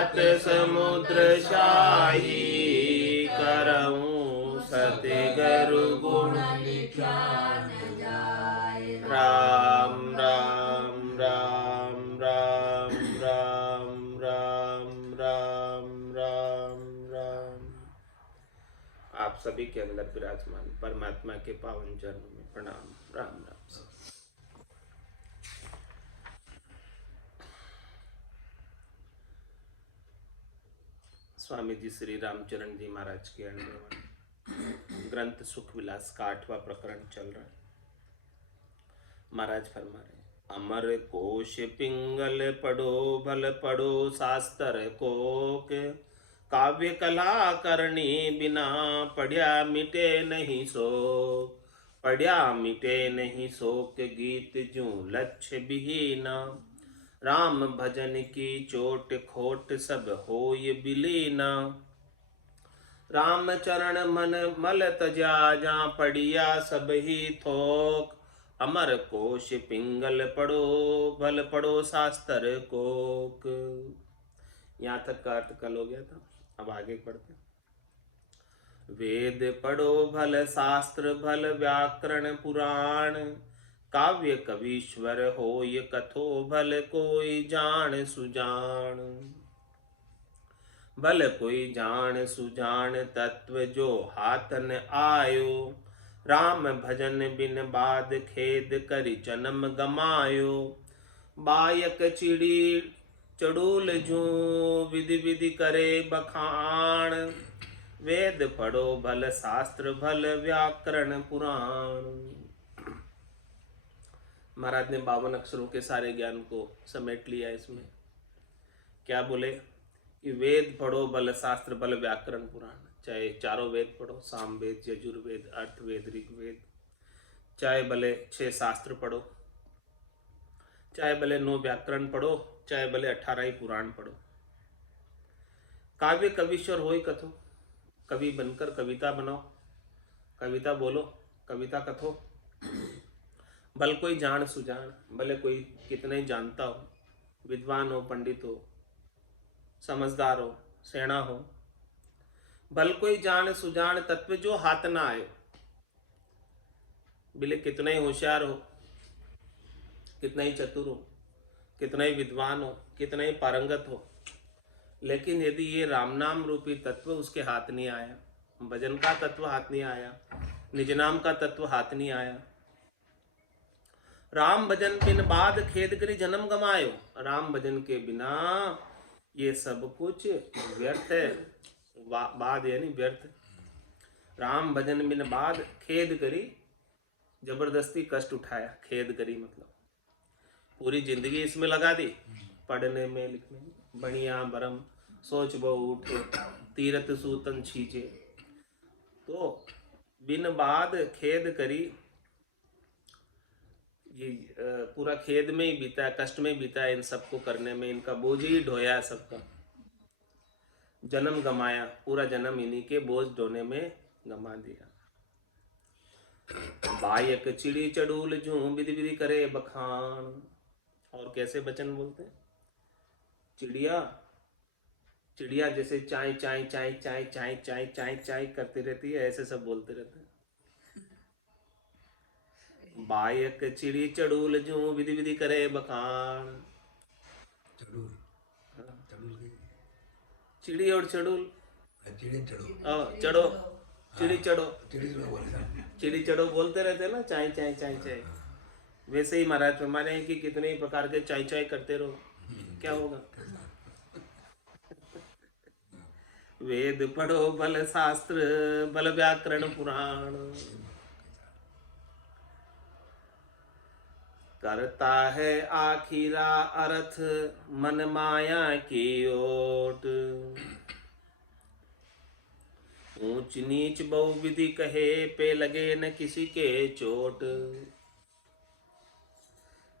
सात समुद्र शाही, करऊं सत्य गुरु गुण निचान जाए। राम राम राम राम राम राम राम राम राम। आप सभी के अंदर विराजमान परमात्मा के पावन चरणों में प्रणाम। राम राम। स्वामी जी श्री रामचरण जी महाराज के अनुभव ग्रंथ सुख विलास का 8वां प्रकरण चल रहा है। महाराज फरमा रहे, अमर कोश पिंगल पढ़ो भल पढ़ो शास्त्र कोक, काव्य कला करनी बिना पढ़िया मिटे नहीं शोक। पढ़िया मिटे नहीं शोक गीत जू लक्ष्य विहीना, राम भजन की चोट खोट सब होय बिलीना। राम चरण मन मल तजा जा पढ़िया सब ही थोक, अमर कोश पिंगल पढ़ो भल पढ़ो शास्त्र कोक। यहाँ तक का अर्थ कल हो गया था, अब आगे पढ़ते। वेद पढ़ो भल शास्त्र भल व्याकरण पुराण, काव्य कवीश्वर होय कथो भल कोई जान सुजान। भल कोई जान सुजान तत्व जो हाथ न आयो, राम भजन बिन बाद खेद करि जन्म गमायो। बायक चिड़ी चड़ूल जू विधि विधि करे बखान, वेद पढ़ो भल शास्त्र भल व्याकरण पुराण। महाराज ने 52 अक्षरों के सारे ज्ञान को समेट लिया इसमें। क्या बोले कि वेद पढ़ो भल शास्त्र भल व्याकरण पुराण। चाहे चारों वेद पढ़ो, सामवेद यजुर्वेद अर्थवेद ऋग्वेद, चाहे भले 6 शास्त्र पढ़ो, चाहे भले 9 व्याकरण पढ़ो, चाहे भले 18 ही पुराण पढ़ो। काव्य कवीश्वर होय कथो, कवि बनकर कविता बनाओ, कविता बोलो, कविता कथो। भल कोई जान सुजान, भले कोई कितना ही जानता हो, विद्वान हो, पंडित हो, समझदार हो, सेना हो। भल कोई जान सुजान तत्व जो हाथ ना आयो, भले कितना ही होशियार हो, कितना ही चतुर हो, कितना ही विद्वान हो, कितना ही पारंगत हो, लेकिन यदि ये राम नाम रूपी तत्व उसके हाथ नहीं आया, भजन का तत्व हाथ नहीं आया, निज नाम का तत्व हाथ नहीं आया, राम भजन बिन बाद खेद करी जन्म गमायो। राम भजन के बिना ये सब कुछ व्यर्थ है। बाद यानी व्यर्थ। राम भजन बिन बाद खेद करी, जबरदस्ती कष्ट उठाया। खेद करी मतलब पूरी जिंदगी इसमें लगा दी, पढ़ने में लिखने में, बढ़िया बरम सोच बहु उठे तीरथ सूतन छींचे। तो बिन बाद खेद करी, ये पूरा खेद में ही बीता है, कष्ट में बीता है इन सबको करने में, इनका बोझ ही ढोया सबका। जन्म गमाया, पूरा जन्म इन्हीं के बोझ ढोने में गमा दिया। बायक चिड़ी चड़ूल जू विधि विधि करे बखान। और कैसे बचन बोलते हैं? चिड़िया चिड़िया जैसे चाय चाय चाय चाय चाय चाय चाय चाय करती रहती है, ऐसे सब बोलते रहते हैं। बायक चिड़ी चड़ूल जू विधि विधि करे बखान। चिड़ी और चड़ूल, चढ़ो चिड़ी चढ़ो, चिड़ी चढ़ो बोलते रहते हैं ना, चाय चाय चाय चाय। वैसे ही महाराज फरमाने हैं कि कितने ही प्रकार के चाय चाय करते रहो, क्या होगा? वेद पढ़ो भल शास्त्र भल व्याकरण पुराण, करता है आखिरा अर्थ मन माया की ओट। ऊंच नीच बहुविधि कहे पे लगे न किसी के चोट।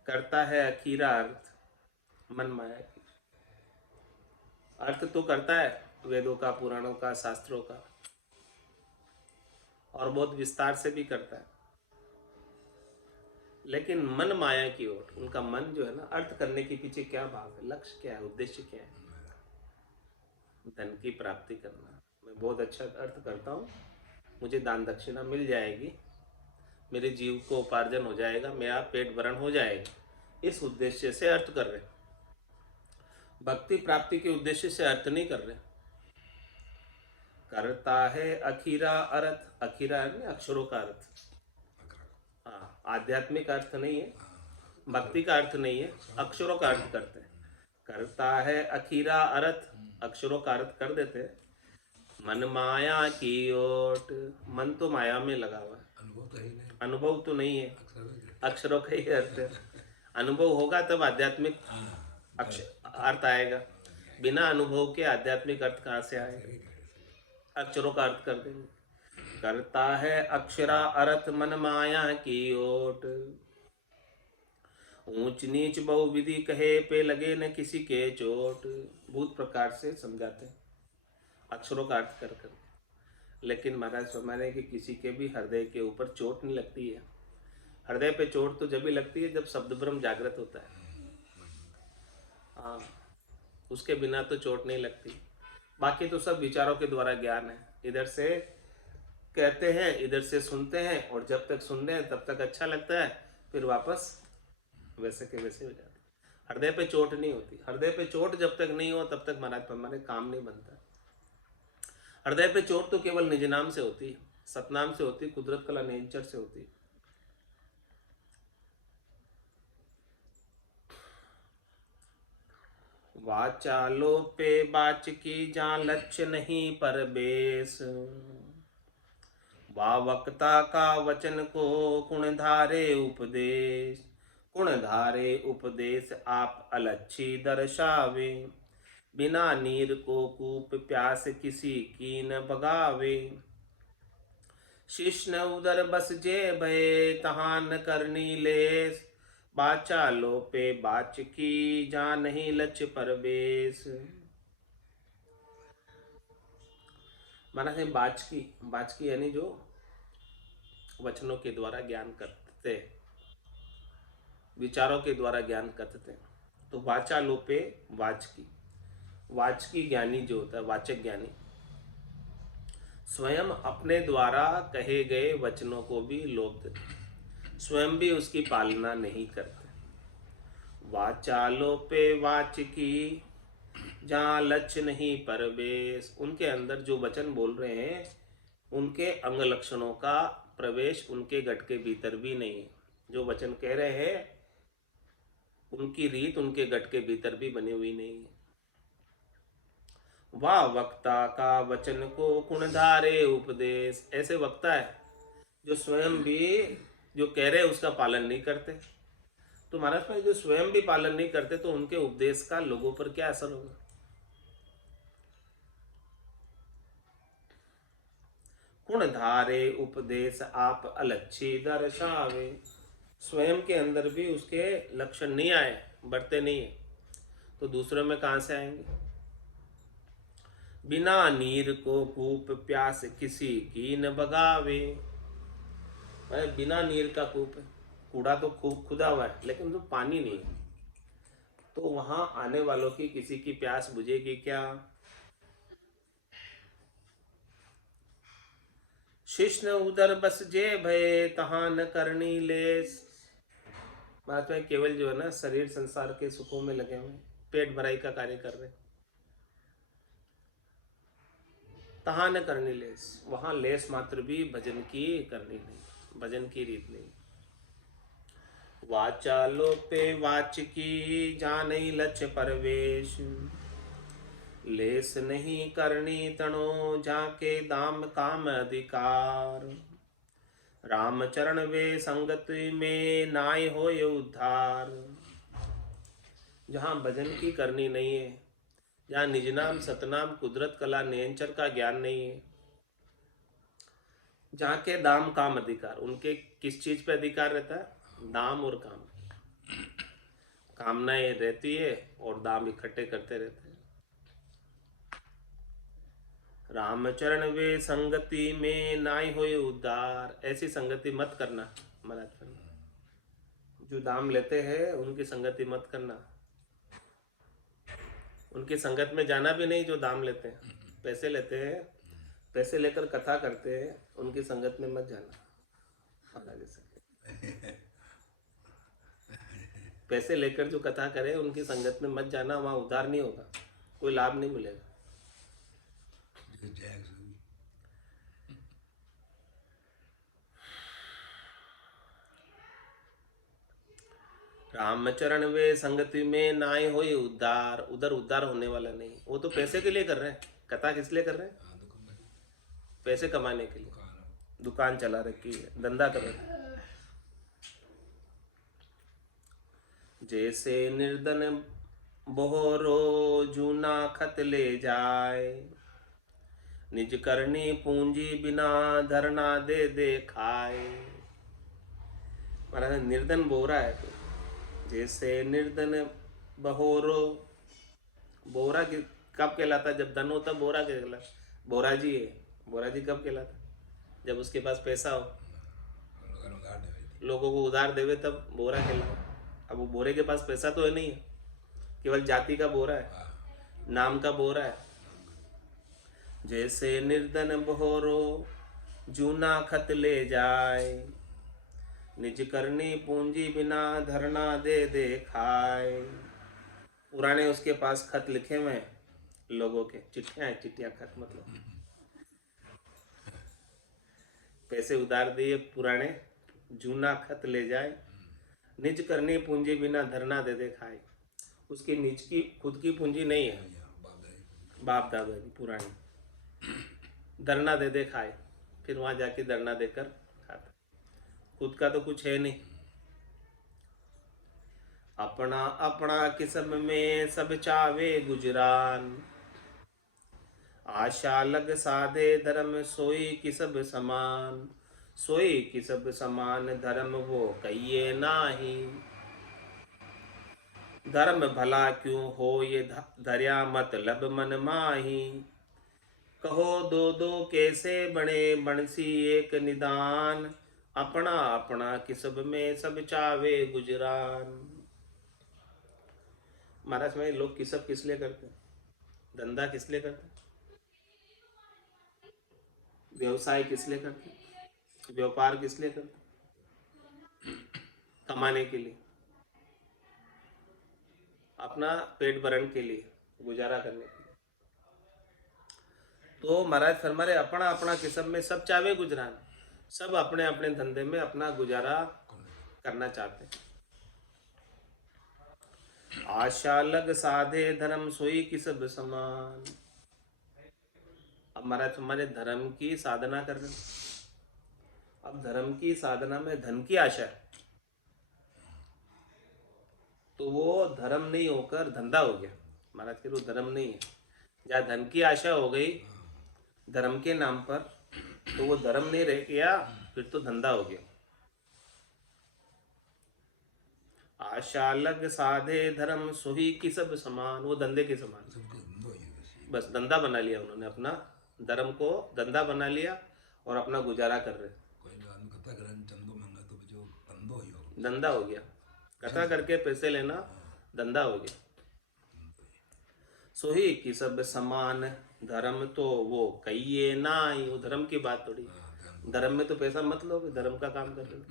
करता है आखिरा अर्थ मन माया की। अर्थ तो करता है वेदों का, पुराणों का, शास्त्रों का, और बहुत विस्तार से भी करता है, लेकिन मन माया की ओर। उनका मन जो है ना, अर्थ करने के पीछे क्या भाव है, लक्ष्य क्या है, उद्देश्य क्या है, धन की प्राप्ति करना। मैं बहुत अच्छा अर्थ करता हूँ, मुझे दान दक्षिणा मिल जाएगी, मेरे जीव को उपार्जन हो जाएगा, मेरा पेट भरण हो जाएगा, इस उद्देश्य से अर्थ कर रहे। भक्ति प्राप्ति के उद्देश्य से अर्थ नहीं कर रहे। करता है अखीरा अर्थ, अखीरा है अक्षरों का अर्थ। हाँ, आध्यात्मिक अर्थ नहीं है, भक्ति का अर्थ नहीं है, अक्षरों का अर्थ करते हैं। करता है अखीरा अर्थ, अक्षरों का अर्थ कर देते हैं। मन माया की ओट, मन तो माया में लगा हुआ है, अनुभव तो नहीं है, अक्षरों का ही अर्थ है। अनुभव होगा तब आध्यात्मिक अर्थ आएगा, बिना अनुभव के आध्यात्मिक अर्थ कहाँ से आएगा? अक्षरों का अर्थ कर देंगे। करता है अक्षरा अर्थ मन माया की ओट, ऊंच नीच बहुविधि कहे पे लगे न किसी के चोट। बहुत प्रकार से समझाते हैं अक्षरों का अर्थ कर कर, लेकिन महाराज फरमाने कि किसी के भी हृदय के ऊपर चोट नहीं लगती है। हृदय पे चोट तो जब भी लगती है जब शब्द ब्रह्म जागृत होता है। हाँ, उसके बिना तो चोट नहीं लगती। बाकी तो सब विचारों के द्वारा ज्ञान है, इधर से कहते हैं इधर से सुनते हैं, और जब तक सुन रहे हैं तब तक अच्छा लगता है, फिर वापस वैसे के वैसे हो जाते। हृदय पे चोट नहीं होती। हृदय पे चोट जब तक नहीं हो तब तक महाराज हमारे काम नहीं बनता। हृदय पे चोट तो केवल निज नाम से होती है, सतनाम से होती, कुदरत कला नेचर से होती। वाचालो पे बाच की जहाँ लक्ष्य नहीं पर बेस, वा वक्ता का वचन को गुण धारे उपदेश। गुण धारे उपदेश आप अलच्छी दर्शावे, बिना नीर को कूप प्यास किसी की न भगावे। शिष्ण उदर बस जे भय तहाँ न करनी लेस, बाचा लो पे बाच की जा नहीं लच परवेश। माना है बाच की यानी जो वचनों के द्वारा ज्ञान करते, विचारों के द्वारा ज्ञान करते। तो वाचा लोपे वाचकी ज्ञानी जो होता है, वाचक ज्ञानी स्वयं अपने द्वारा कहे गए वचनों को भी लोप देते, स्वयं भी उसकी पालना नहीं करते। वाचा लोपे वाचकी जहाँ लक्ष्य नहीं परवेश, उनके अंदर जो वचन बोल रहे हैं उनके अंग लक्षणों का प्रवेश उनके गट के भीतर भी नहीं है। जो वचन कह रहे हैं उनकी रीत उनके गट के भीतर भी बनी हुई नहीं है। वाह वक्ता का वचन को गुणधारे उपदेश, ऐसे वक्ता है जो स्वयं भी जो कह रहे उसका पालन नहीं करते। तो महाराज भाई जो स्वयं भी पालन नहीं करते तो उनके उपदेश का लोगों पर क्या असर होगा? गुणधारे उपदेश आप अलच्छी दर्शावे, स्वयं के अंदर भी उसके लक्षण नहीं आए, बढ़ते नहीं है, तो दूसरों में कहां से आएंगे? बिना नीर को कूप प्यास किसी की न भगावे। बिना नीर का कूप है, कूड़ा तो खूब खुदा हुआ है लेकिन तो पानी नहीं है, तो वहां आने वालों की किसी की प्यास बुझेगी क्या? शिष्ण उदर बस जे भय तहां न करनी लेस। बात में केवल जो है ना शरीर संसार के सुखों में लगे हुए, पेट भराई का कार्य कर रहे, तहां न करनी लेस, वहां लेस मात्र भी भजन की करनी नहीं, भजन की रीत नहीं। वाचा लोपे वाच की जाने लक्ष्य परवेश, लेस नहीं करनी तणो जाके दाम काम अधिकार। राम चरण वे संगत में नाय होय उद्धार। जहाँ भजन की करनी नहीं है, जहाँ निज नाम सतनाम कुदरत कला नियंचर का ज्ञान नहीं है, जहाँ के दाम काम अधिकार, उनके किस चीज पे अधिकार रहता है? दाम और काम, कामनाएं रहती है और दाम इकट्ठे करते रहते हैं। रामचरण वे संगति में नाई होए उद्धार, ऐसी संगति मत करना महाराज। जो दाम लेते हैं उनकी संगति मत करना। उनकी संगत में जाना भी नहीं जो दाम लेते हैं, पैसे लेते हैं, पैसे लेकर कथा करते हैं, उनकी संगत में मत जाना। महाराज से पैसे लेकर जो कथा करे उनकी संगत में मत जाना, वहाँ उद्धार नहीं होगा, कोई लाभ नहीं मिलेगा। रामचरण वे संगति में नाय होए उद्धार, उधर उद्धार होने वाला नहीं। वो तो पैसे के लिए कर रहे हैं, कथा किस लिए कर रहे हैं? पैसे कमाने के लिए, दुकान चला रखी है, धंधा कर रहे हैं। जैसे निर्धन बोहरो जूना खत ले जाए, निज करनी पूंजी बिना धरना दे दे खाए। महाराज निर्धन बोरा है तो, जैसे निर्धन बहोरो, बोरा कब कहलाता? जब धन होता बोरा कहलाता। बोरा जी है, बोरा जी कब कहलाता? जब उसके पास पैसा हो, लोगों को उधार देवे तब बोरा कहलाता। अब वो बोरे के पास पैसा तो है नहीं है, केवल जाति का बोरा है, नाम का बोरा है। जैसे निर्धन बहोरो जूना खत ले जाए, निज करनी पूंजी बिना धरना दे दे खाए। पुराने उसके पास खत लिखे हुए हैं, लोगों के चिट्ठियां हैं, चिट्ठियां खत मतलब पैसे उधार दिए पुराने, जूना खत ले जाए, निज करनी पूंजी बिना धरना दे दे खाए। उसकी निज की खुद की पूंजी नहीं है, बाप दादा की पुरानी, धरना दे दे खाए, फिर वहां जाके धरना देकर खाता, खुद का तो कुछ है नहीं। अपना अपना किस्म में सब चावे गुजरान, आशा लग साधे धर्म सोई कि सब समान, सोई कि सब समान धर्म वो कहिए नाही। धर्म भला क्यों हो ये धर्या मतलब मन माही, कहो दो दो कैसे बने बंसी एक निदान, अपना अपना किस्म में सब चावे गुजरान। महाराज में लोग किसब किस लिए करते हैं? धंधा किस लिए करते हैं? व्यवसाय किस लिए करते हैं? व्यापार किस लिए करते हैं? कमाने के लिए, अपना पेट भरण के लिए, गुजारा करने के लिए। तो महाराज फरमा रहे अपना अपना किस्म में सब चावे गुजरान, सब अपने अपने धंधे में अपना गुजारा करना चाहते हैं। आशा लग साधे धर्म सोई कि सब समान। अब महाराज हमारे धर्म की साधना कर रहे हैं, अब धर्म की साधना में धन की आशा है तो वो धर्म नहीं होकर धंधा हो गया। महाराज के वो धर्म नहीं है, जहाँ धन की आशा हो गई धर्म के नाम पर तो वो धर्म नहीं रह गया, फिर तो धंधा हो गया। आशा लग साधे धर्म सोही की सब समान, वो धंधे के समान, बस धंधा बना लिया उन्होंने, अपना धर्म को धंधा बना लिया और अपना गुजारा कर रहे। धंधा हो गया, कथा करके पैसे लेना धंधा हो गया। सोही की सब समान धर्म तो वो कहिए ना ही, वो धर्म की बात थोड़ी, धर्म में तो पैसा मत लो, धर्म का काम कर रहे हो,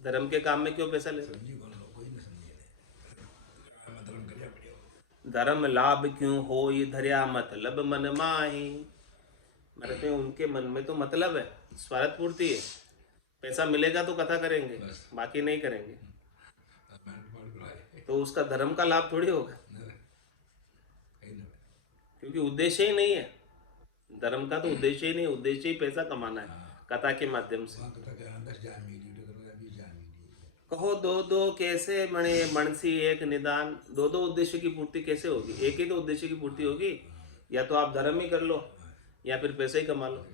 धर्म के काम में क्यों पैसा ले रहे? धर्म लाभ क्यों हो ये धर्या मतलब मन माही। मतलब उनके मन में तो मतलब है, स्वार्थ पूर्ति है, पैसा मिलेगा तो कथा करेंगे, बाकी नहीं करेंगे, तो उसका धर्म का लाभ थोड़ी होगा, क्योंकि उद्देश्य ही नहीं है धर्म का, तो उद्देश्य ही नहीं, उद्देश्य ही पैसा कमाना है कथा के माध्यम से। कहो दो दो कैसे बने मणसी एक निदान, दो दो उद्देश्य की पूर्ति कैसे होगी? एक ही तो उद्देश्य की पूर्ति होगी, या तो आप धर्म ही कर लो या फिर पैसे ही कमा लो।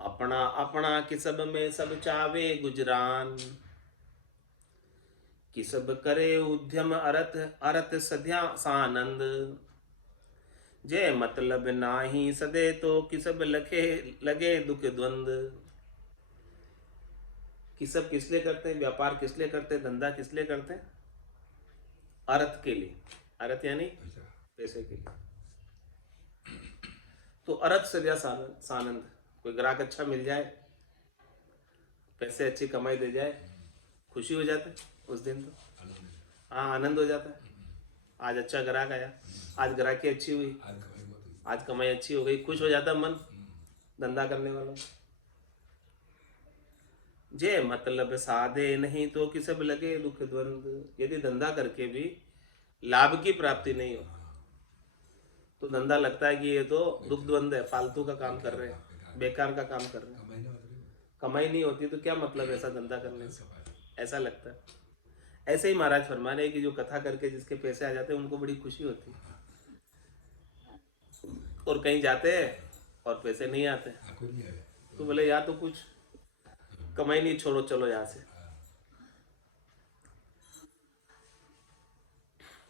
अपना अपना किसब में सब चावे गुजरान, किसब करे उद्यम अरत अरत सध्या सानंद, जय मतलब नाही सदे तो किसब लखे लगे दुख द्वंद। किसब किस लिए करते हैं? व्यापार किस लिए करते हैं? धंधा किस लिए करते हैं? अर्थ के लिए, अर्थ यानी पैसे के लिए। तो अर्थ सजा सानंद, कोई ग्राहक अच्छा मिल जाए, पैसे अच्छी कमाई दे जाए, खुशी हो जाता है उस दिन तो। हाँ, आनंद हो जाता है। आज अच्छा ग्राहक आया, आज ग्राहकी अच्छी हुई, आज कमाई अच्छी हो गई, खुश हो जाता मन धंधा करने वालों। जे मतलब साधे नहीं तो कि सब लगे दुख द्वंद। यदि धंधा करके भी लाभ की प्राप्ति नहीं हो तो धंधा लगता है कि ये तो दुख द्वंद है, फालतू का काम कर रहे हैं, बेकार का काम कर रहे हैं, कमाई नहीं होती तो क्या मतलब ऐसा धंधा करने से, ऐसा लगता है। ऐसे ही महाराज फरमा रहे कि जो कथा करके जिसके पैसे आ जाते हैं उनको बड़ी खुशी होती है, और कहीं जाते हैं और पैसे नहीं आते तो बोले या तो कुछ कमाई नहीं, छोड़ो चलो यहाँ से।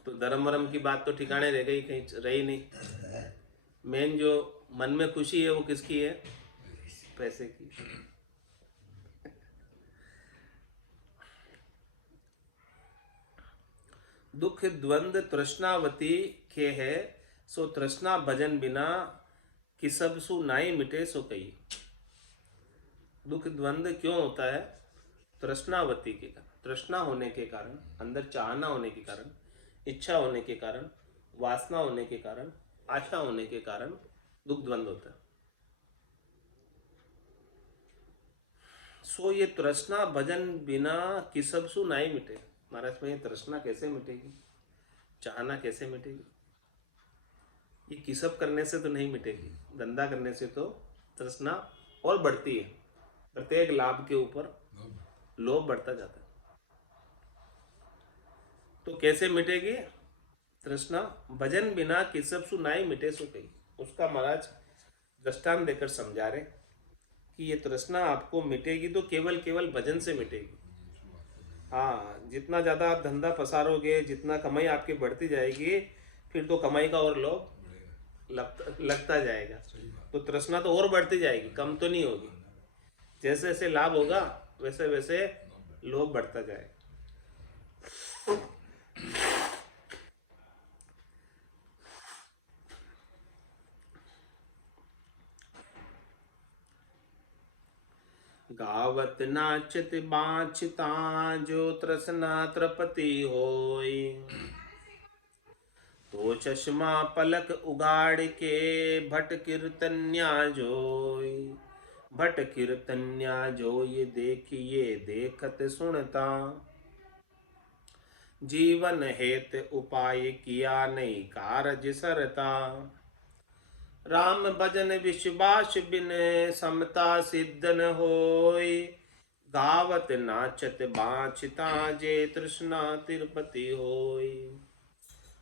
तो धर्म वरम की बात तो ठिकाने रह गई, कहीं रही नहीं। मेन जो मन में खुशी है वो किसकी है? पैसे की। दुख द्वंद तृष्णावती के है, सो तृष्णा भजन बिना कि सब सु नाई मिटे सो कही। दुख द्वंद क्यों होता है? तृष्णावती के कारण, तृष्णा होने के कारण, अंदर चाहना होने के कारण, इच्छा होने के कारण, वासना होने के कारण, आशा होने के कारण दुख द्वंद होता है। सो ये तृष्णा भजन बिना किसब सु नाई मिटे। महाराज में ये तृष्णा कैसे मिटेगी, चाहना कैसे मिटेगी? ये किसब करने से तो नहीं मिटेगी, धंधा करने से तो तृष्णा और बढ़ती है, प्रत्येक लाभ के ऊपर लोभ बढ़ता जाता है। तो कैसे मिटेगी तृष्णा? भजन बिना किसब सु नाई मिटे सो कही। उसका महाराज दृष्टांत देकर समझा रहे कि ये तृष्णा आपको मिटेगी तो केवल केवल भजन से मिटेगी। हाँ, जितना ज़्यादा आप धंधा पसारोगे, जितना कमाई आपकी बढ़ती जाएगी, फिर तो कमाई का और लोभ लगता जाएगा, तो तृष्णा तो और बढ़ती जाएगी, कम तो नहीं होगी। जैसे जैसे लाभ होगा वैसे वैसे लोभ बढ़ता जाएगा। गावत नाचत बाँछता जो तृष्णा तृपति होय, तो चश्मा पलक उगाड़ के भट कीर्तन्या जोय। भट कीर्तन्या जोय देखिए देखत सुनता, जीवन हेत उपाय किया नहीं कारज सरता। राम भजन विश्वास बिन समता सिद्ध न होय, गावत नाचत बाँछता जे तृष्णा तिरुपति होय।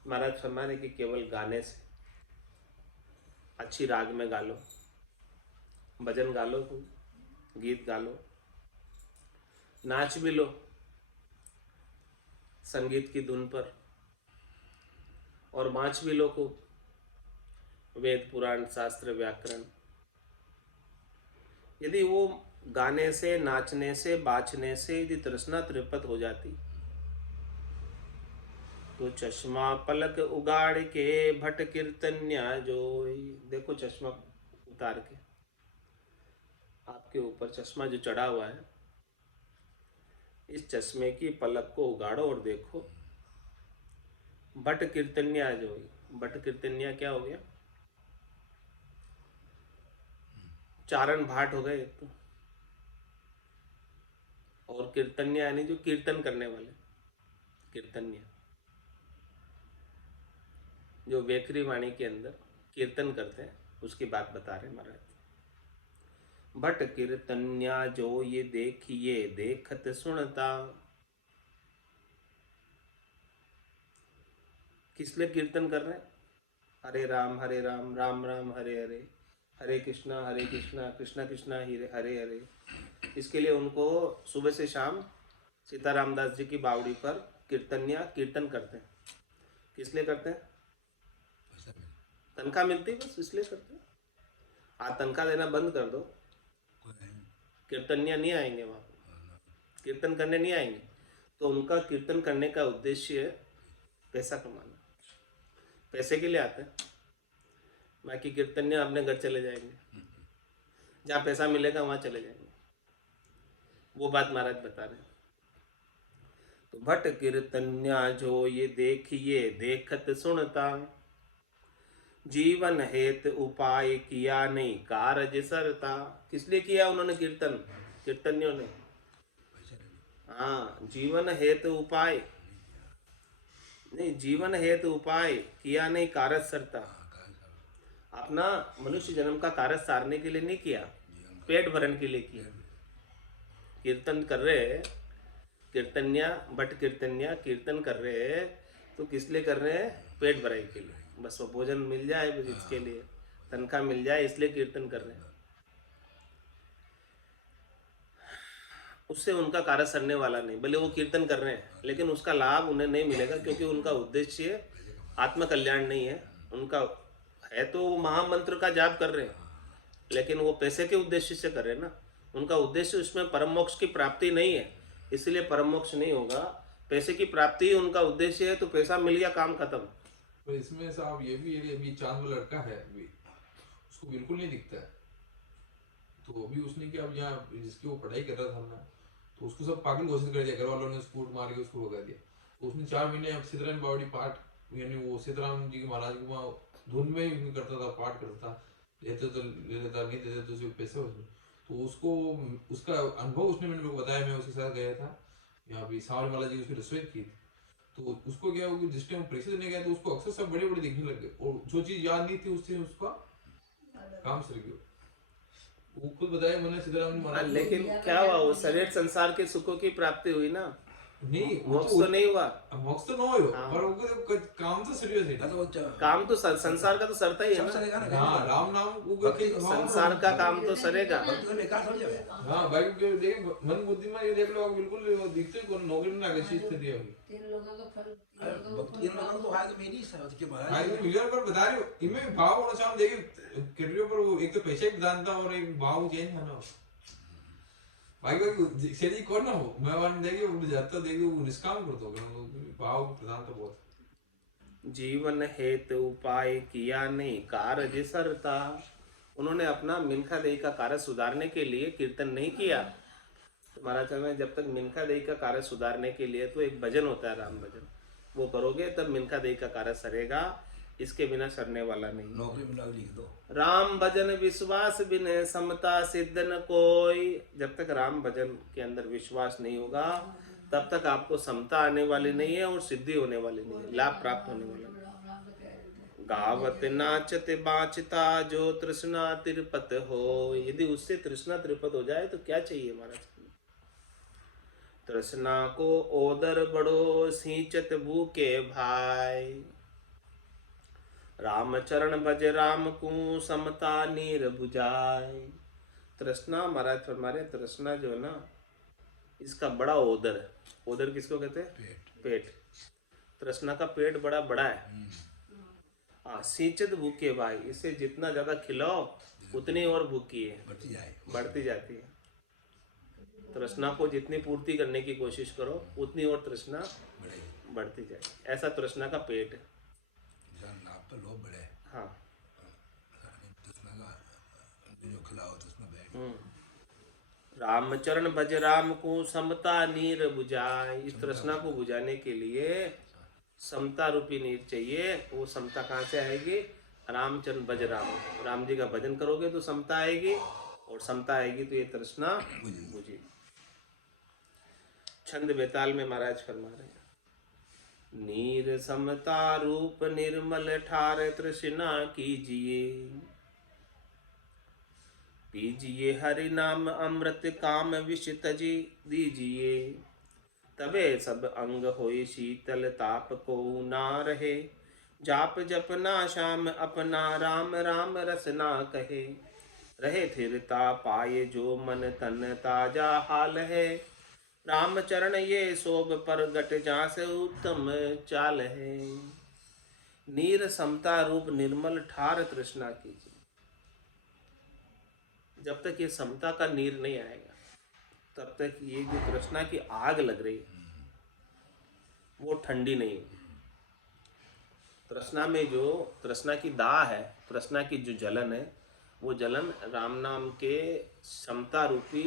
महाराज फरमाने कि केवल गाने से, अच्छी राग में गा लो, भजन गा लो, गीत गा लो, नाच भी लो संगीत की धुन पर, और बाँच भी लो खूब, वेद पुराण शास्त्र व्याकरण। यदि वो गाने से, नाचने से, बाँचने से यदि तृष्णा तृप्त हो जाती तो चश्मा पलक उगाड़ के भट कीर्तन्या जोय। देखो चश्मा उतार के, आपके ऊपर चश्मा जो चढ़ा हुआ है, इस चश्मे की पलक को उगाड़ो और देखो, भट कीर्तन्या जोय। भट कीर्तन्या क्या हो गया? चारण भाट हो गए तो, और कीर्तन्या यानी जो कीर्तन करने वाले, कीर्तन्या जो वेखरी वाणी के अंदर कीर्तन करते हैं, उसकी बात बता रहे महाराज। भट कीर्तन्या जो ये देखिए देखत सुनता। किस लिए कीर्तन कर रहे हैं? हरे राम राम राम हरे हरे, हरे कृष्णा कृष्णा कृष्णा हरे हरे। इसके लिए उनको सुबह से शाम सीताराम दास जी की बावड़ी पर कीर्तन्या कीर्तन करते हैं। किस लिए करते हैं? तनख्वाह मिलती है बस इसलिए करते हैं। आज तनख्वाह देना बंद कर दो, कीर्तन्या नहीं आएंगे वहाँ, कीर्तन करने नहीं आएंगे। तो उनका कीर्तन करने का उद्देश्य पैसा कमाना, पैसे के लिए आते हैं। बाकी कीर्तन्य अपने घर चले जाएंगे, जहाँ पैसा मिलेगा वहाँ चले जाएंगे। वो बात महाराज बता रहे हैं। तो भट कीर्तन्या जो ये देखिए देखत सुनता, जीवन हेत उपाय किया नहीं कारज सरता। किस लिए किया उन्होंने कीर्तन, कीर्तनियों ने? हाँ, जीवन हेतु उपाय नहीं, जीवन हेतु उपाय किया नहीं कारज सरता। अपना मनुष्य जन्म का कारज सारने के लिए नहीं किया, पेट भरण के लिए किया। कीर्तन कर रहे कीर्तन्या, भट कीर्तन्या कीर्तन कर रहे तो किस लिए कर रहे हैं? पेट भराई के लिए, बस वो भोजन मिल जाए, बस इसके लिए तनख्वाह मिल जाए, इसलिए कीर्तन कर रहे हैं। उससे उनका कार्य सरने वाला नहीं। भले वो कीर्तन कर रहे हैं लेकिन उसका लाभ उन्हें नहीं मिलेगा, क्योंकि उनका उद्देश्य आत्म कल्याण नहीं है। उनका है तो वो महामंत्र का जाप कर रहे हैं, लेकिन वो पैसे के उद्देश्य से कर रहे हैं ना। उनका उद्देश्य उसमें परम मोक्ष की प्राप्ति नहीं है, इसलिए परम मोक्ष नहीं होगा। पैसे की प्राप्ति ही उनका उद्देश्य है, तो पैसा मिल गया, काम खत्म। तो इसमें साहब ये भी अभी चांद वाला लड़का है, अभी उसको बिल्कुल नहीं दिखता है। तो अभी उसने क्या, अब यहाँ जिसकी वो पढ़ाई कर रहा था ना, तो उसको सब पागल घोषित कर दिया, घर वालों ने स्कूट मार के उसको भगा दिया। तो उसने 4 महीने अब सीताराम बावड़ी पाठ, यानी वो सीताराम जी के महाराज को वहाँ धुन में ही करता था, पाठ करता था, देते तो ले लेता, नहीं देते तो सिर्फ पैसे उसमें। तो उसको उसका अनुभव उसने मेरे को बताया, मैं उसके साथ गया था यहाँ भी सावरी माला जी उसकी रसोई की थी। तो उसको क्या हुआ, जिस टाइम परीक्षा देने गया तो उसको अक्सर सब बड़े बड़े दिखने लगे, और जो चीज याद नहीं थी उससे उसका काम सर गया। वो खुद बताया मैंने सीताराम जी महाराज। लेकिन क्या हुआ, वो शरीर संसार के सुखों की प्राप्ति हुई ना, नहीं मोक्ष तो नहीं हुआ। मोक्ष तो न हो, पर वो काम तो सीरियस है। काम तो संसार का तो सरता ही है ना। हाँ, राम नाम संसार का काम तो सरेगा। हाँ भाई, देख मन बुद्धि में ये देख लो, बिल्कुल दिखते कौन नौकरी में आगे चीज थी अभी। 3 लोगों का फल, तो है तो मेरी समझ के महाराज। हाँ, मिलियन पर बता रहे हो, इनमें भाव होना चाहिए। देखिए किरियो पर वो एक तो पैसे की दान था और एक भाव चेंज है ना भाई। भाई सेठी कौन ना हो, मैं वन देखिए उठ जाता, देखिए वो निष्काम कर दोगे भाव प्रधान तो बहुत। जीवन हेतु उपाय किया नहीं कारज सरता। उन्होंने अपना मिनखा देही का कार्य सुधारने के लिए कीर्तन नहीं किया। तो महाराज में जब तक मिनखा देही का कार्य सुधारने के लिए तो एक भजन होता है, राम भजन, वो करोगे तब मिनखा देही का कार्य सरेगा, इसके बिना सरने वाला नहीं। नौकरी में लिख दो, राम भजन विश्वास बिन समता सिद्ध न कोई। जब तक राम भजन के अंदर विश्वास नहीं होगा तब तक आपको समता आने वाली नहीं है और सिद्धि होने वाली नहीं है, लाभ प्राप्त होने वाला नहीं। गावत नाचत बाचता जो तृष्णा तिरपत हो। यदि उससे तृष्णा तिरपत हो जाए तो क्या चाहिए महाराज? तृष्णा को ओदर बड़ो सींचत भूखे भाई। राम चरण भज राम को समता नीर बुझाए। तृष्णा महाराज फरमारे, तृष्णा जो है ना, इसका बड़ा ओदर है। ओदर किसको कहते हैं? पेट। तृष्णा का पेट बड़ा बड़ा है। हाँ, सींचत भूखे भाई, इसे जितना ज्यादा खिलाओ उतनी और भूखी है, बढ़ती जाती है। तृष्णा को जितनी पूर्ति करने की कोशिश करो उतनी और तृष्णा बढ़ती जाए। ऐसा तृष्णा का पेट है। लोग बड़े। हाँ, रामचरण भज राम को समता नीर बुझाए। इस तृष्णा को बुझाने के लिए समता रूपी नीर चाहिए। वो समता कहाँ से आएगी? रामचरण भज राम, राम जी का भजन करोगे तो समता आएगी, और समता आएगी तो ये तृष्णा बुझेगी। छंद बेताल में महाराज फरमा रहे हैं, नीर समता रूप निर्मल ठार तृष्णा कीजिए, पीजिए हरि नाम अमृत काम विष तजी दीजिए, तबे सब अंग होई शीतल ताप को ना रहे, जाप जप ना श्याम अपना राम राम रसना कहे, रहे थिरता पाए जो मन तन ताजा हाल है, राम चरण ये शोभ प्रगट जास उत्तम चाल है। नीर समता रूप निर्मल ठार तृष्णा कीजिए। जब तक ये समता का नीर नहीं आएगा तब तक ये जो तृष्णा की आग लग रही है वो ठंडी नहीं होगी। तृष्णा में जो तृष्णा की दाह है, तृष्णा की जो जलन है, वो जलन राम नाम के समता रूपी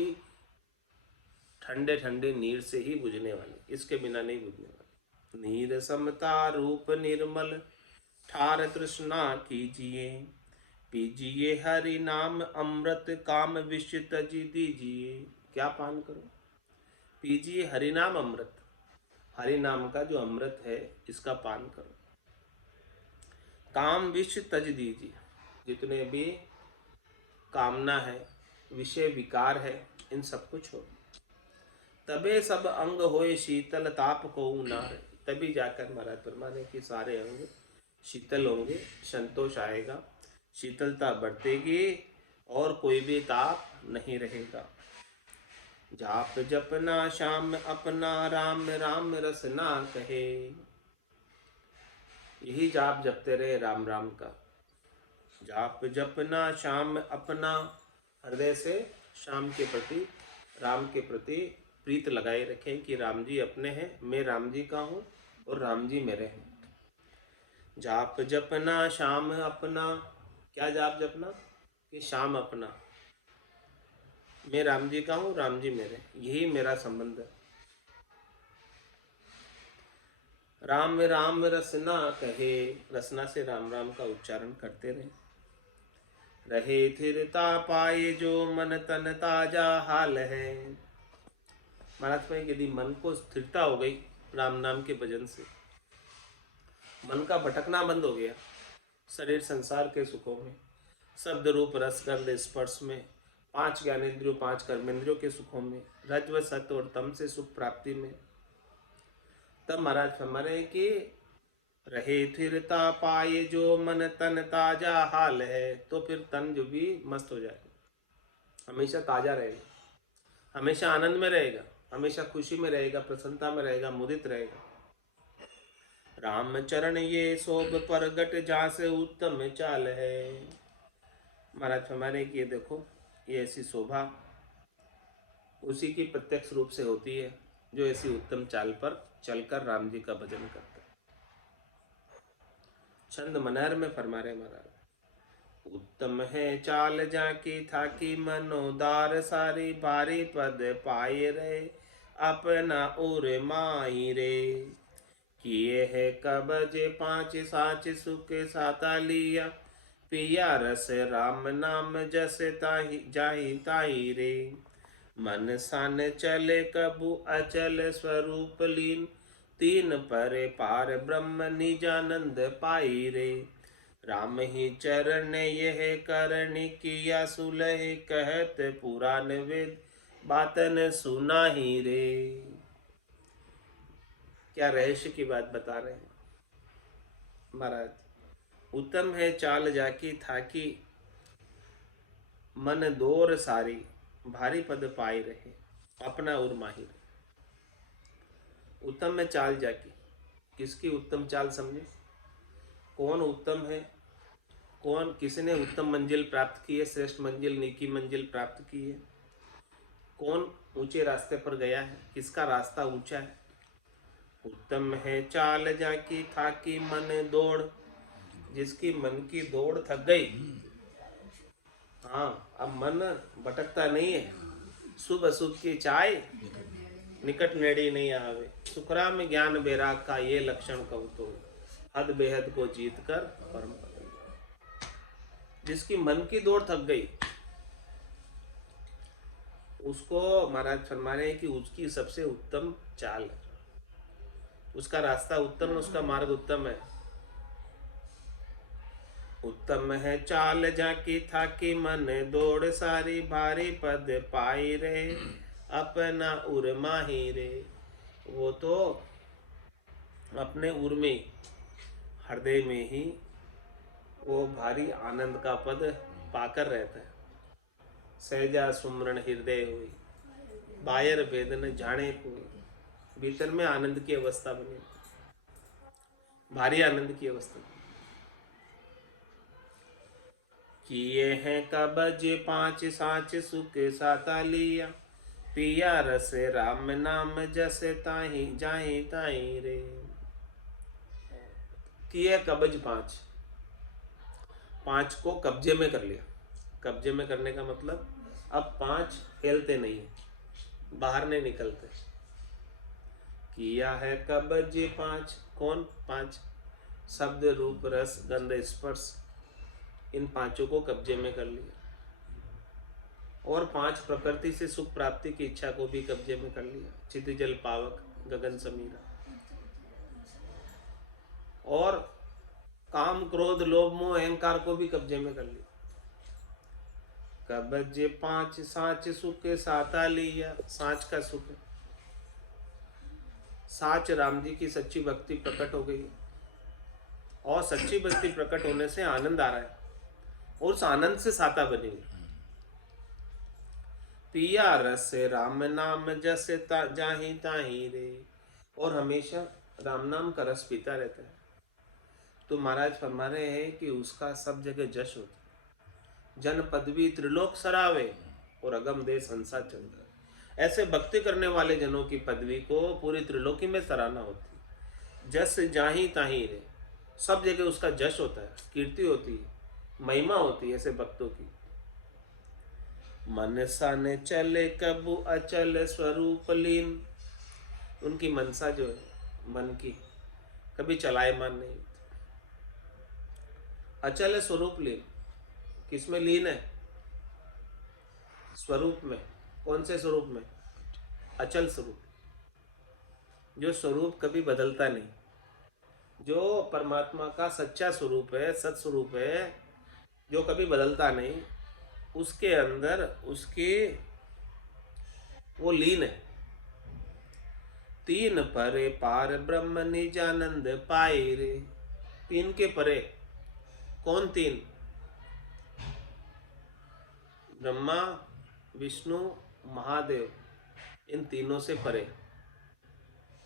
ठंडे ठंडे नीर से ही बुझने वाली, इसके बिना नहीं बुझने वाली। नीर समता रूप निर्मल ठार तृष्णा कीजिए, पीजिए हरि नाम अमृत काम विष तजी दीजिए। क्या पान करो? पीजिए हरि नाम अमृत, हरि नाम का जो अमृत है इसका पान करो। काम विष तज दीजिए, जितने भी कामना है, विषय विकार है, इन सबको छोड़ो। तबे सब अंग होए शीतल ताप को नार, तभी जाकर महाराज फरमाने कि सारे अंग शीतल होंगे, संतोष आएगा, शीतलता बढ़तेगी और कोई भी ताप नहीं रहेगा। जाप जपना श्याम अपना राम राम रसना कहे, यही जाप जपते रहे राम राम का। जाप जपना श्याम अपना, हृदय से श्याम के प्रति, राम के प्रति प्रीत लगाए रखें कि राम जी अपने हैं, मैं राम जी का हूँ और राम जी मेरे हैं। जाप जपना श्याम अपना, क्या जाप जपना? कि श्याम अपना, मैं राम जी का हूँ, राम जी मेरे, यही मेरा संबंध है। राम राम रसना कहे, रसना से राम राम का उच्चारण करते रहे। रहे थिरता पाए जो मन तन ताजा हाल है। महाराज में यदि मन को स्थिरता हो गई राम नाम के भजन से, मन का भटकना बंद हो गया शरीर संसार के सुखों में, शब्द रूप रस गंध स्पर्श में, 5 ज्ञानेंद्रियों 5 कर्मेंद्रियों के सुखों में, रज्व सत्व और तम से सुख प्राप्ति में, तब महाराज फरमाने कि रहे थिरता पाए जो मन तन ताजा हाल है, तो फिर तन जो भी मस्त हो जाएगा, हमेशा ताजा रहेगा, हमेशा आनंद में रहेगा, हमेशा खुशी में रहेगा, प्रसन्नता में रहेगा, मुदित रहेगा। राम चरण ये शोभ परगट जहाँ से उत्तम चाल है। महाराज फरमाने कि ये देखो, ये ऐसी शोभा उसी की प्रत्यक्ष रूप से होती है जो ऐसी उत्तम चाल पर चलकर राम जी का भजन करता है। छंद मनहर में फरमा रहे महाराज, उत्तम है चाल जाकी थाकी मनोदार सारी, भारी पद पाए रे अपना उर माही रे। किए है कबजे 5 साच सुख साता लिया, पिया रस राम नाम जस ताही जाही ताही रे। मन सन चले कबू अचल स्वरूप लीन, 3 परे पार ब्रह्म निजानंद पाई रे। राम ही चरण यह करणी किया सुलह, कहत पुराण वेद बातन सुना ही रे। क्या रहस्य की बात बता रहे हैं महाराज। उत्तम है चाल जाकी थाकी मन दोर सारी, भारी पद पाई रहे अपना उर माही रे। उत्तम है चाल जाकी, किसकी उत्तम चाल समझे? कौन उत्तम है, कौन किसने उत्तम मंजिल प्राप्त की है, श्रेष्ठ मंजिल नेकी मंजिल प्राप्त की है, कौन ऊंचे रास्ते पर गया है, किसका रास्ता ऊंचा है। उत्तम है चाल जाकी थाकी मन दौड़, जिसकी मन की दौड़ थक गई, हाँ अब मन भटकता नहीं है, शुभ अशुभ की चाय निकट नेड़ी नहीं आवे, सुखराम ज्ञान बैराग का ये लक्षण कहूँ तो, हद बेहद को जीत कर परम पद। जिसकी मन की दौड़ थक गई उसको महाराज फरमा रहे हैं कि उसकी सबसे उत्तम चाल है, उसका रास्ता उत्तम है, उसका मार्ग उत्तम है। उत्तम है चाल जाकी थाकी मन दौड़ सारी, भारी पद पाई रे अपना उर माही रे। वो तो अपने उर में, हृदय में ही वो भारी आनंद का पद पाकर रहता है। सहजा सुमरण हृदय हुई, बायर वेदन जाने को, भीतर में आनंद की अवस्था बनी, भारी आनंद की अवस्था। किए हैं कबज 5 साच सुख साता लिया, पिया रस राम नाम जस ताही जाही ताही रे। किए कब्ज 5, 5 को कब्जे में कर लिया। कब्जे में करने का मतलब अब 5 हिलते नहीं है, बाहर नहीं निकलते। किया है कब्ज 5, कौन 5? शब्द रूप रस गंध स्पर्श, इन पांचों को कब्जे में कर लिया। और 5 प्रकृति से सुख प्राप्ति की इच्छा को भी कब्जे में कर लिया, चित जल पावक गगन समीरा। और काम क्रोध लोभ मोह अहंकार को भी कब्जे में कर लिया। कब्ज 5 साच सुख साता लिया, साच का सुख है। साच राम जी की सच्ची भक्ति प्रकट हो गई, और सच्ची भक्ति प्रकट होने से आनंद आ रहा है, और उस आनंद से साता बनी हुई। पिया रस राम नाम जस जाहि ताहि रे, और हमेशा राम नाम का रस पीता रहता है। तो महाराज फरमा रहे हैं कि उसका सब जगह जश होता है। जन पदवी त्रिलोक सरावे, और अगम देश हंसा चंद्र। ऐसे भक्ति करने वाले जनों की पदवी को पूरी त्रिलोकी में सराहना होती है। जस जाहि ताहि रे, सब जगह उसका जश होता है, कीर्ति होती है, महिमा होती है ऐसे भक्तों की। मनसा ने चले कबू अचल स्वरूप लीन, उनकी मनसा जो है मन की कभी चलायमान नहीं होती। अचल स्वरूप लीन, किसमें लीन है? स्वरूप में। कौन से स्वरूप में? अचल स्वरूप, जो स्वरूप कभी बदलता नहीं, जो परमात्मा का सच्चा स्वरूप है, सत स्वरूप है, जो कभी बदलता नहीं, उसके अंदर उसके वो लीन है। तीन परे पार ब्रह्म निजानंद पाए रे। तीन के परे, कौन तीन? ब्रह्मा विष्णु महादेव, इन तीनों से परे।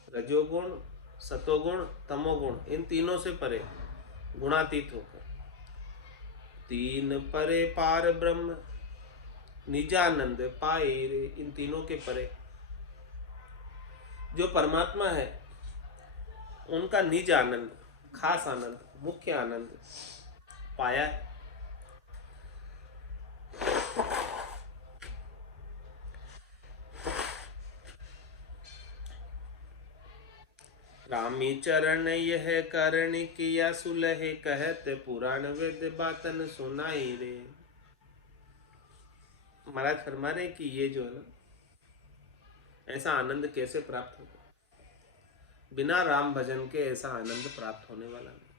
रजोगुण सतोगुण तमोगुण, इन तीनों से परे, गुणातीत होकर। तीन परे पार ब्रह्म निजानंद पाए रे, इन तीनों के परे जो परमात्मा है, उनका निज आनंद, खास आनंद, मुख्य आनंद पाया है। रामी चरण यह करण किया सुलहे, कहत पुराण वेद बातन सुनाई रे। महाराज फरमा रहे कि ये जो है ना, ऐसा आनंद कैसे प्राप्त होगा? बिना राम भजन के ऐसा आनंद प्राप्त होने वाला नहीं।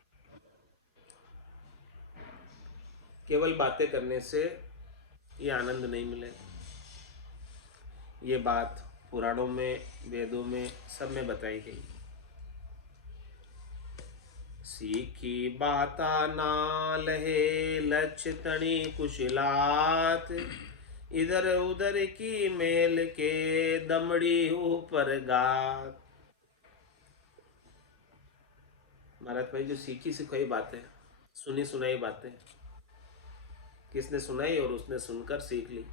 केवल बातें करने से ये आनंद नहीं मिलेगा। ये बात पुराणों में, वेदों में, सब में बताई गई। सीखी बाता नाल है लक्ष्य तणी कुशलात, इधर उधर की मेल के दमड़ी ऊपर गात। महाराज भाई, जो सीखी सिखाई बातें, सुनी सुनाई बातें, किसने सुनाई और उसने सुनकर सीख ली।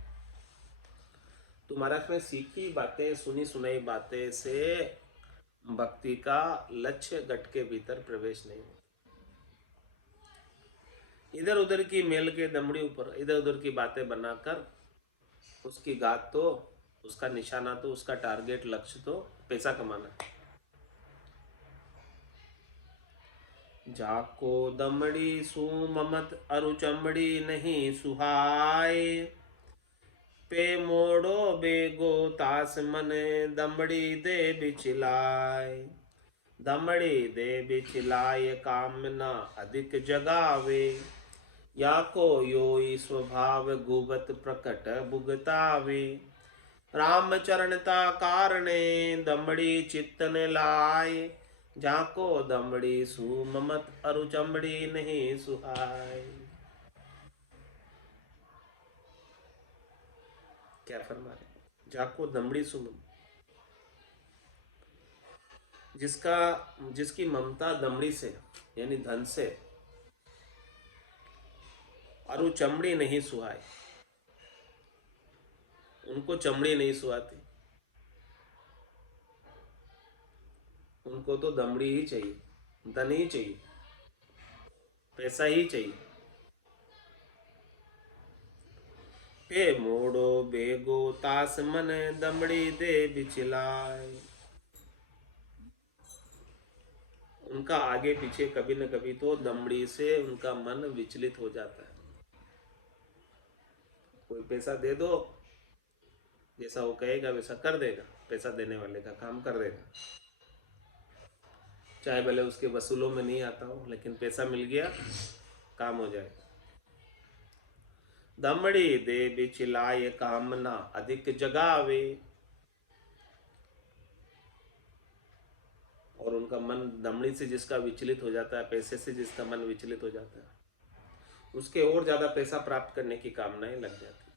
तो महाराज में सीखी बातें, सुनी सुनाई बातें से भक्ति का लक्ष्य गट के भीतर प्रवेश नहीं होता। इधर उधर की मेल के दमड़ी ऊपर इधर उधर की बातें बनाकर उसकी गात, तो उसका निशाना, तो उसका टारगेट, लक्ष्य तो पैसा कमाना है। जाको दमड़ी सु ममत अरु चमड़ी नहीं सुहाय, पे मोड़ो बेगो तास मन दमड़ी दे बिचलाय। दमड़ी दे बिचलाय कामना अधिक जगावे, या को योई स्वभाव गुबत प्रकट भुगतावे। राम चरणता कारणे दमड़ी चित्तन लाय, जाको दमड़ी सु ममत अरु चमड़ी नहीं सुहाय। क्या फरमा रहे? जाको दमड़ी सु ममत, जिसकी ममता दमड़ी से यानी धन से, अरु चमड़ी नहीं सुहाय, उनको चमड़ी नहीं सुहाती, उनको तो दमड़ी ही चाहिए, धन ही चाहिए। पैसा ही चाहिए। पे मोड़ो बेगो तास मन दमड़ी दे बिचलाए। उनका आगे पीछे कभी न कभी तो दमड़ी से उनका मन विचलित हो जाता है। कोई पैसा दे दो, जैसा वो कहेगा वैसा कर देगा, पैसा देने वाले का काम कर देगा, चाहे भले उसके वसूलों में नहीं आता हो, लेकिन पैसा मिल गया काम हो जाएगा। दमड़ी दे बिचलाए कामना अधिक जगावे। और उनका मन दमड़ी से जिसका विचलित हो जाता है, पैसे से जिसका मन विचलित हो जाता है, उसके और ज्यादा पैसा प्राप्त करने की कामनाएं लग जाती।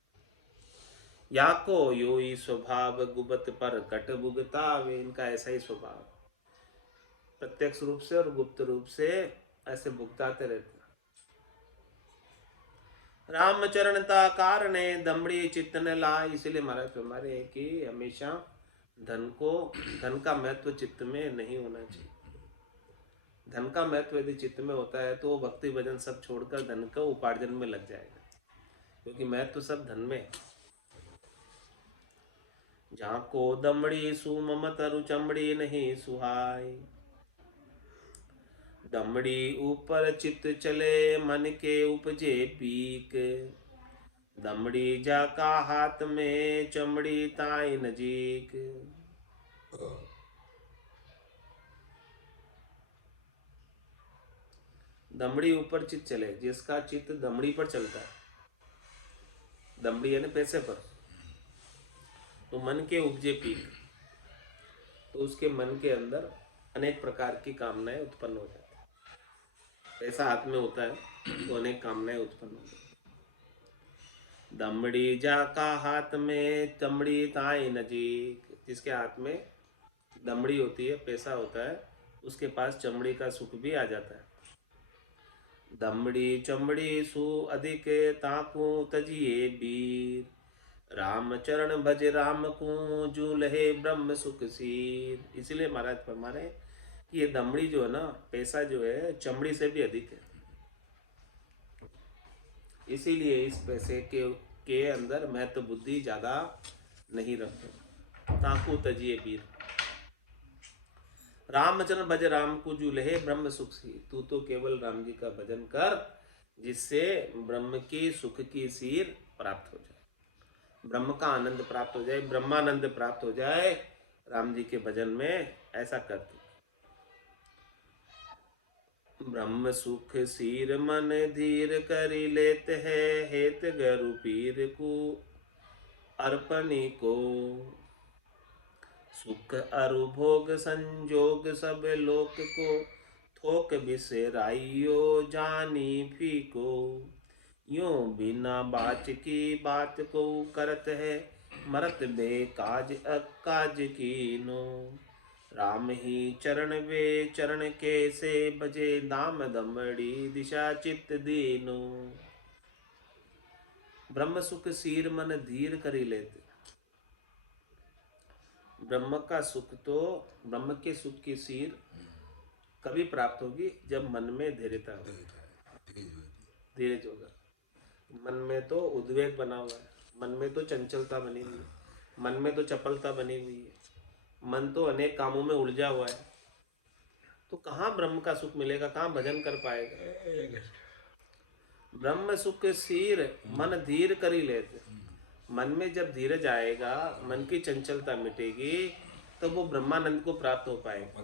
या को योई स्वभाव गुबत पर कट भुगतावे। इनका ऐसा ही स्वभाव, प्रत्यक्ष रूप से और गुप्त रूप से ऐसे भुगताते रहते। रामचरणता कारणे दमड़ी चित्त न लाए। इसलिए महाराज हमारे है कि हमेशा धन का महत्व चित्त में नहीं होना चाहिए। धन का महत्व यदि चित्त में होता है तो भक्ति भजन सब छोड़कर धन का उपार्जन में लग जाएगा, क्योंकि महत्व सब धन में है। जहाँ को दमड़ी सुमम तरु चमड़ी नहीं सुहाई। दमड़ी ऊपर चित्त चले मन के उपजे पीक। दमड़ी जाका हाथ में चमड़ी ताई नजीक। दमड़ी ऊपर चित्त चले, जिसका चित्त दमड़ी पर चलता है, दमड़ी यानी पैसे पर, तो मन के उपजे पीक, तो उसके मन के अंदर अनेक प्रकार की कामनाएं उत्पन्न हो जाती। पैसा हाथ में होता है तो अनेक कामनाएं उत्पन्न होती। दमड़ी जाका हाथ में चमड़ी ताई नजीक। जिसके हाथ में दमड़ी होती है, पैसा होता है, उसके पास चमड़ी का सुख भी आ जाता है। दमड़ी चमड़ी सु अधिक ताकू तजिए बीर। राम चरण भज राम को जू लहे ब्रह्म सुख सीर। इसलिए महाराज फरमा रहे कि ये दमड़ी जो है ना, पैसा जो है चमड़ी से भी अधिक है। इसीलिए इस पैसे के अंदर महत्व बुद्धि ज्यादा नहीं रखते। ताकू तजिए बीर। रामचरण भज राम को जू लहे ब्रह्म सुख सीर। तू तो केवल राम जी का भजन कर, जिससे ब्रह्म की सुख की सीर प्राप्त हो जाए, ब्रह्म का आनंद प्राप्त हो जाए, ब्रह्मानंद प्राप्त हो जाए राम जी के भजन में। ऐसा कर तू। ब्रह्म सुख सीर मन धीर करी लेते है। हेत गरु पीर को अर्पणी को। सुख अरु भोग संजोग सब लोक को। थोक बिसराइयो जानी फीको। यूं बिना बाच की बात को करत है। मरत बेकाज अकाज कीनो। राम ही चरण वे चरण के से बजे। दाम दमड़ी दिशा चित्त दीनो। ब्रह्म सुख सीर मन धीर करी लेते। ब्रह्म का सुख तो, ब्रह्म के सुख की सीर कभी प्राप्त होगी जब मन में धैर्यता हो, धीरज होगा। मन में तो उद्वेग बना हुआ है, मन में तो चंचलता बनी हुई है, मन में तो चपलता बनी हुई है, मन तो अनेक कामों में उलझा हुआ है, तो कहाँ ब्रह्म का सुख मिलेगा, कहाँ भजन कर पाएगा। ब्रह्म सुख सीर मन धीर करी लेते। मन में जब धीरज आएगा, मन की चंचलता मिटेगी, तब वो ब्रह्मानंद को प्राप्त हो पाएगा।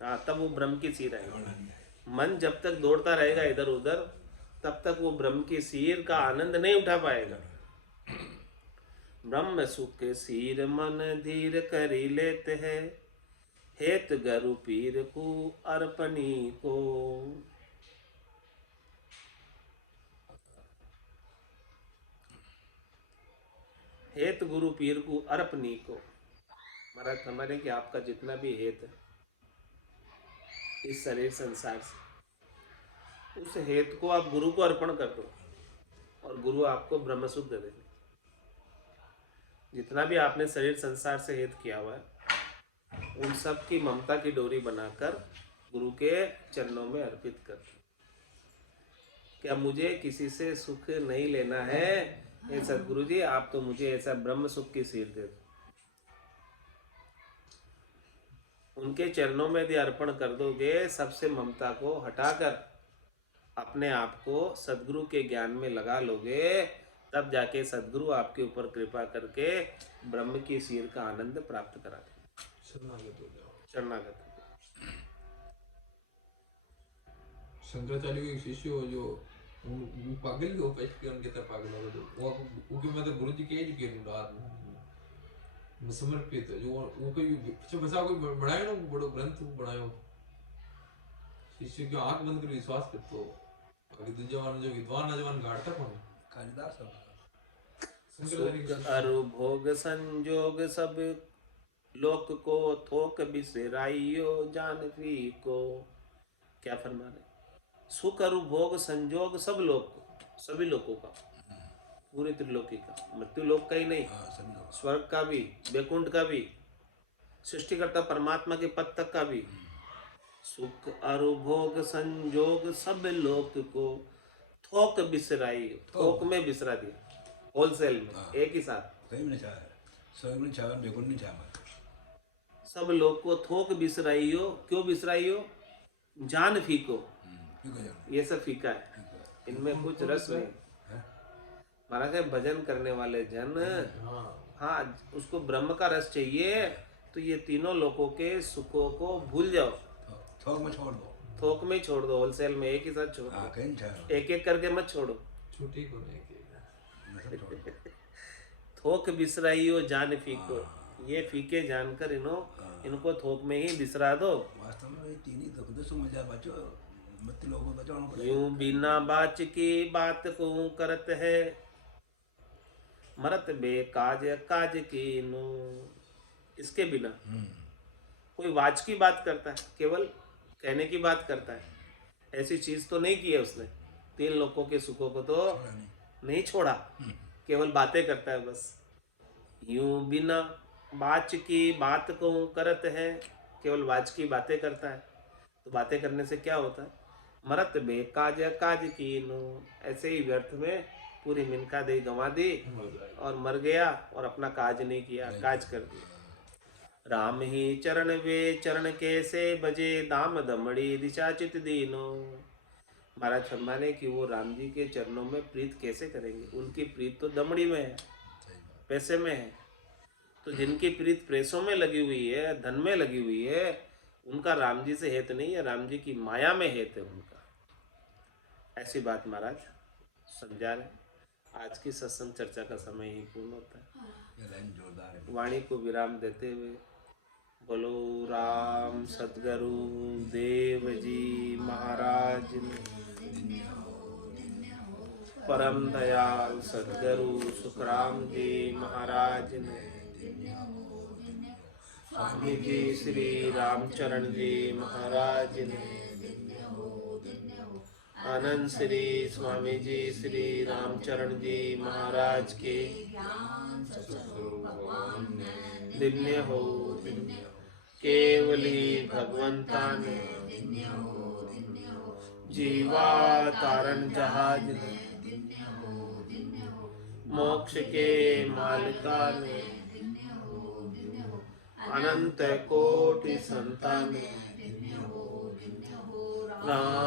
हाँ, तब वो ब्रह्म की सीर आएगी। मन जब तक दौड़ता रहेगा इधर उधर, तब तक वो ब्रह्म की सीर का आनंद नहीं उठा पाएगा। ब्रह्म सुख सीर मन धीर करी लेते हैं। हेत गरु पीर को अर्पणी को। हेत गुरु पीर को अर्पणी को। महाराज हमारे कि आपका जितना भी हेत है इस शरीर संसार से, उस हेत को आप गुरु को अर्पण कर दो और गुरु आपको ब्रह्म सुख दे देंगे। जितना भी आपने शरीर संसार से हेत किया हुआ है, उन सब की ममता की डोरी बनाकर गुरु के चरणों में अर्पित कर दो। क्या मुझे किसी से सुख नहीं लेना है, हे सदगुरु जी आप तो मुझे ऐसा ब्रह्म सुख की सीख दे दो। उनके चरणों में यदि अर्पण कर दोगे, सबसे ममता को हटाकर अपने आप को सदगुरु के ज्ञान में लगा लोगे, तब जाके सदगुरु आपके ऊपर कृपा करके ब्रह्म की सीर का आनंद प्राप्त करा देंगे। शरणागत हो जाओ। शरणागत। शंकराचार्य के एक शिष्य हो जो वो पागल ही हो पेश के उनके तरफ पागल हो तो वो के मतलब गुरु जी के एज के समर्पित है जो वो कोई अच्छा बसा कोई बनायो ना बड़ो ग्रंथ बनायो शिष्य की आंख बंद कर विश्वास करतो अभी तो जवान जो विद्वान नौजवान गाड़ता कौन कालिदास सब सुख अरु भोग संजोग सब लोक को थोक बिसराइयो जानवी को। क्या फरमा रहे? सुख अरु भोग संजोग सब लोक को, सभी लोगों का, पूरे त्रिलोकी का, मृत्यु लोक का ही नहीं, सभी लोग स्वर्ग का भी, वैकुंठ का भी, सृष्टिकर्ता परमात्मा के पद तक का भी। सुख अरु भोग संजोग सब लोक को थोक बिसराई, थोक में बिसरा दिया, होलसेल में, एक ही साथ। कहीं नहीं चाहे स्वर्ग में चाहे बेकुंठ नहीं चाहे सब लोग को थोक बिसराइयो, क्यों बिसराइयो? जान फीको, ये सब फीका है, इनमें कुछ रस नहीं। महाराज भजन करने वाले जन, हाँ उसको ब्रह्म का रस चाहिए, तो ये तीनों लोगों के सुखों को भूल जाओ, थोक में छोड़ दो, थोक में ही छोड़ दो, होलसेल में एक ही साथ छोड़ दो, कहीं नहीं चाहे एक एक करके मत छोड़ो। छुट्टी को नहीं की थोक बिसराइयो जान फीको, ये फीके जानकर इनको थोक में ही बिसरा दो। वास्तव में ये तीन ही दुख दुख मजा बचो मत लोगों को बचाना पड़ेगा। यूं बिना बाच की बात को करत है, मरत बे काज काज की नो। इसके बिना कोई वाच की बात करता है, केवल कहने की बात करता है, ऐसी चीज तो नहीं की है उसने। तीन लोगों के सुखों को तो नहीं छोड़ा, केवल बातें करता है बस। यूं बिना बाच की बात को करत है, केवल वाच की बातें करता है। तो बातें करने से क्या होता है? मरत बे काज काज की नो, ऐसे ही व्यर्थ में पूरी मिनका दे गंवा दी और मर गया और अपना काज नहीं किया, काज कर दिया। राम ही चरण वे चरण कैसे बजे, दाम दमड़ी दिशा चित दीनो। महाराज फरमाने कि वो राम जी के चरणों में प्रीत कैसे करेंगे? उनकी प्रीत तो दमड़ी में है, पैसे में है। तो जिनकी प्रीत पैसों में लगी हुई है, धन में लगी हुई है, उनका राम जी से हेत नहीं है, राम जी की माया में हेत है उनका। ऐसी बात महाराज समझा रहे। आज की सत्संग चर्चा का समय ही पूर्ण होता है। ये लाइन जोरदार है। वाणी को विराम देते हुए बोलो राम सतगुरु देव जी महाराज, परम दयाल सतगुरु सुखराम जी महाराज ने, स्वामी जी श्री रामचरण जी महाराज ने, आनंद श्री स्वामी जी श्री रामचरण जी महाराज के दिन्य हो, केवली भगवंता ने, जीवा तारण जहाज ने, मोक्ष के मालिका ने, अनंत कोटि संतान, राम